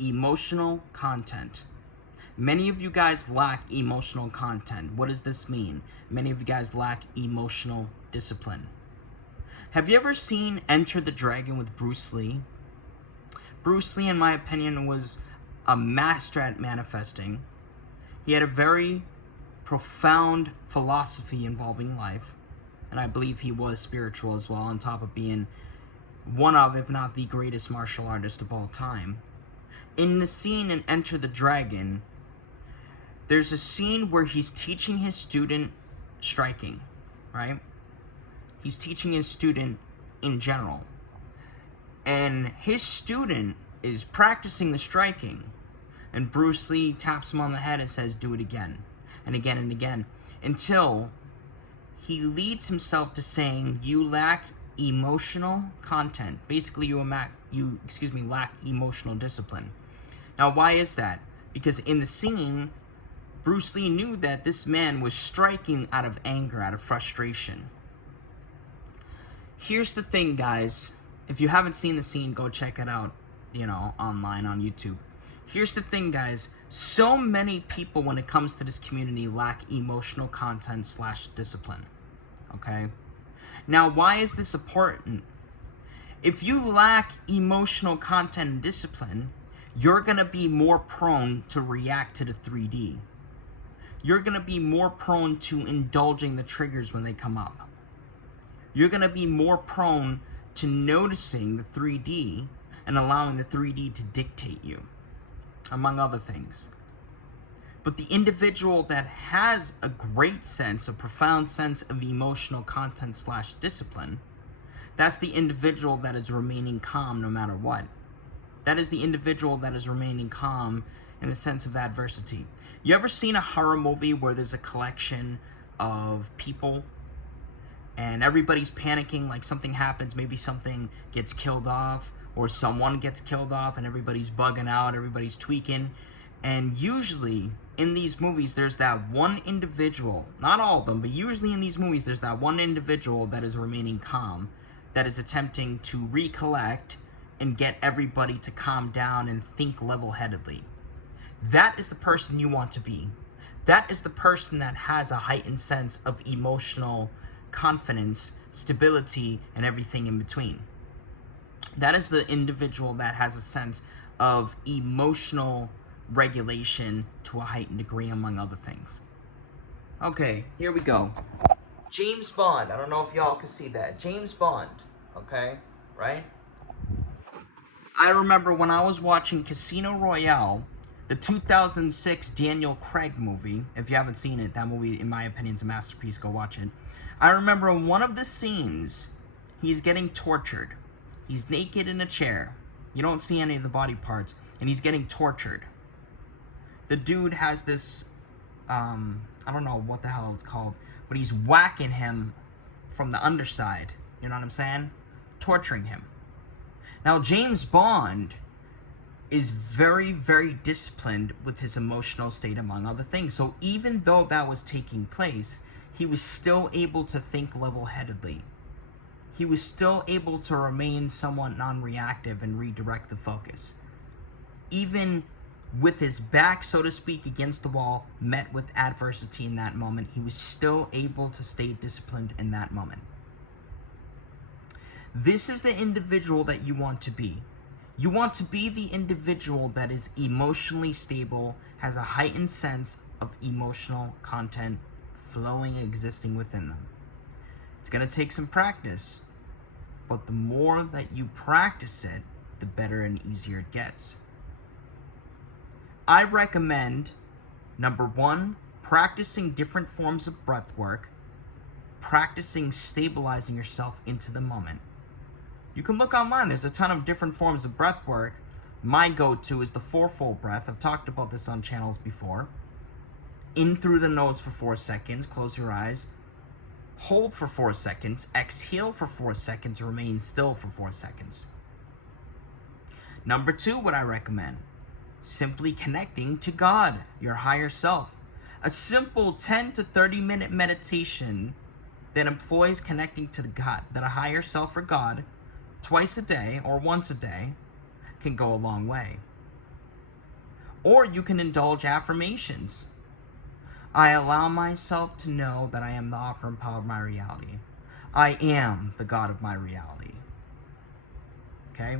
Emotional content. Many of you guys lack emotional content. What does this mean? Many of you guys lack emotional discipline. Have you ever seen Enter the Dragon with Bruce Lee? Bruce Lee, in my opinion, was a master at manifesting. He had a very profound philosophy involving life, and I believe he was spiritual as well, on top of being one of, if not the greatest martial artist of all time. In the scene in Enter the Dragon, there's a scene where he's teaching his student striking, right? He's teaching his student in general. And his student is practicing the striking. And Bruce Lee taps him on the head and says, do it again. And again and again. Until he leads himself to saying, you lack emotional content. Basically, you lack emotional discipline. Now, why is that? Because in the scene, Bruce Lee knew that this man was striking out of anger, out of frustration. Here's the thing, guys. If you haven't seen the scene, go check it out, online on YouTube. Here's the thing, guys. So many people, when it comes to this community, lack emotional content / discipline. Okay? Now, why is this important? If you lack emotional content and discipline, you're going to be more prone to react to the 3D. You're going to be more prone to indulging the triggers when they come up. You're going to be more prone to noticing the 3D and allowing the 3D to dictate you, among other things. But the individual that has a great sense, a profound sense of emotional content / discipline, that's the individual that is remaining calm no matter what. That is the individual that is remaining calm in a sense of adversity. You ever seen a horror movie where there's a collection of people and everybody's panicking, like something happens, maybe something gets killed off or someone gets killed off and everybody's bugging out, everybody's tweaking. And usually in these movies, there's that one individual, not all of them, but usually in these movies, there's that one individual that is remaining calm, that is attempting to recollect and get everybody to calm down and think level-headedly. That is the person you want to be. That is the person that has a heightened sense of emotional confidence, stability, and everything in between. That is the individual that has a sense of emotional regulation to a heightened degree, among other things. Okay, here we go. James Bond. I don't know if y'all can see that. James Bond. Okay, right? I remember when I was watching Casino Royale, the 2006 Daniel Craig movie. If you haven't seen it, that movie, in my opinion, is a masterpiece. Go watch it. I remember in one of the scenes, he's getting tortured. He's naked in a chair. You don't see any of the body parts. And he's getting tortured. The dude has this, I don't know what the hell it's called, but he's whacking him from the underside. You know what I'm saying? Torturing him. Now, James Bond is very, very disciplined with his emotional state, among other things. So even though that was taking place, he was still able to think level-headedly. He was still able to remain somewhat non-reactive and redirect the focus. Even with his back, so to speak, against the wall, met with adversity in that moment, he was still able to stay disciplined in that moment. This is the individual that you want to be. You want to be the individual that is emotionally stable, has a heightened sense of emotional content flowing, existing within them. It's going to take some practice, but the more that you practice it, the better and easier it gets. I recommend, number 1, practicing different forms of breath work, practicing stabilizing yourself into the moment. You can look online. There's a ton of different forms of breath work. My go-to is the 4-fold breath. I've talked about this on channels before. In through the nose for 4 seconds. Close your eyes. Hold for 4 seconds. Exhale for 4 seconds. Remain still for 4 seconds. Number 2, what I recommend. Simply connecting to God, your higher self. A simple 10 to 30 minute meditation that employs connecting to God, that a higher self or God, twice a day or once a day, can go a long way. Or you can indulge affirmations. I allow myself to know that I am the operant power of my reality. I am the God of my reality. Okay?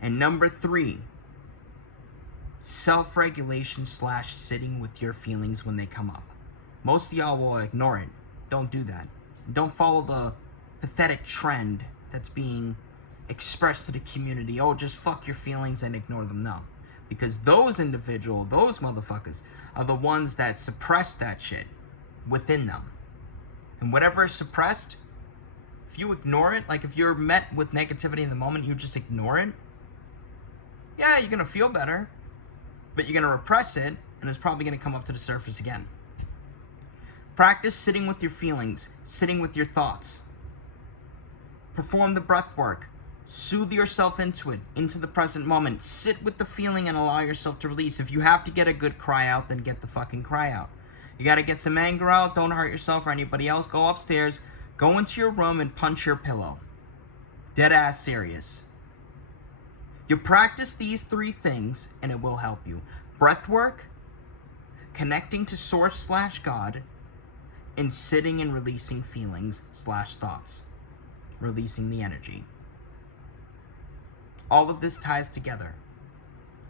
And number 3, self-regulation / sitting with your feelings when they come up. Most of y'all will ignore it. Don't do that. Don't follow the pathetic trend that's being expressed to the community. Oh, just fuck your feelings and ignore them. No. Because those motherfuckers are the ones that suppress that shit within them. And whatever is suppressed, if you ignore it, like if you're met with negativity in the moment, you just ignore it, yeah, you're going to feel better, but you're going to repress it, and it's probably going to come up to the surface again. Practice sitting with your feelings, sitting with your thoughts. Perform the breath work. Soothe yourself into it, into the present moment. Sit with the feeling and allow yourself to release. If you have to get a good cry out, then get the fucking cry out. You got to get some anger out. Don't hurt yourself or anybody else. Go upstairs. Go into your room and punch your pillow. Dead ass serious. You practice these 3 things and it will help you. Breath work, connecting to source / God, and sitting and releasing feelings / thoughts. Releasing the energy. All of this ties together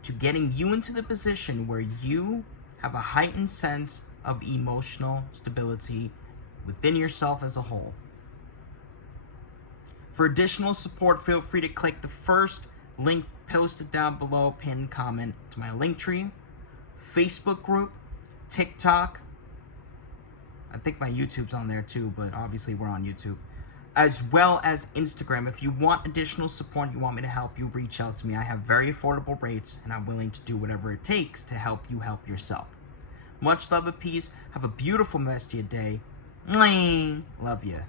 to getting you into the position where you have a heightened sense of emotional stability within yourself as a whole. For additional support, feel free to click the first link posted down below, pinned comment to my Linktree, Facebook group, TikTok. I think my YouTube's on there too, but obviously we're on YouTube. As well as Instagram. If you want additional support, you want me to help you, reach out to me. I have very affordable rates, and I'm willing to do whatever it takes to help you help yourself. Much love and peace. Have a beautiful rest of your day. Love you.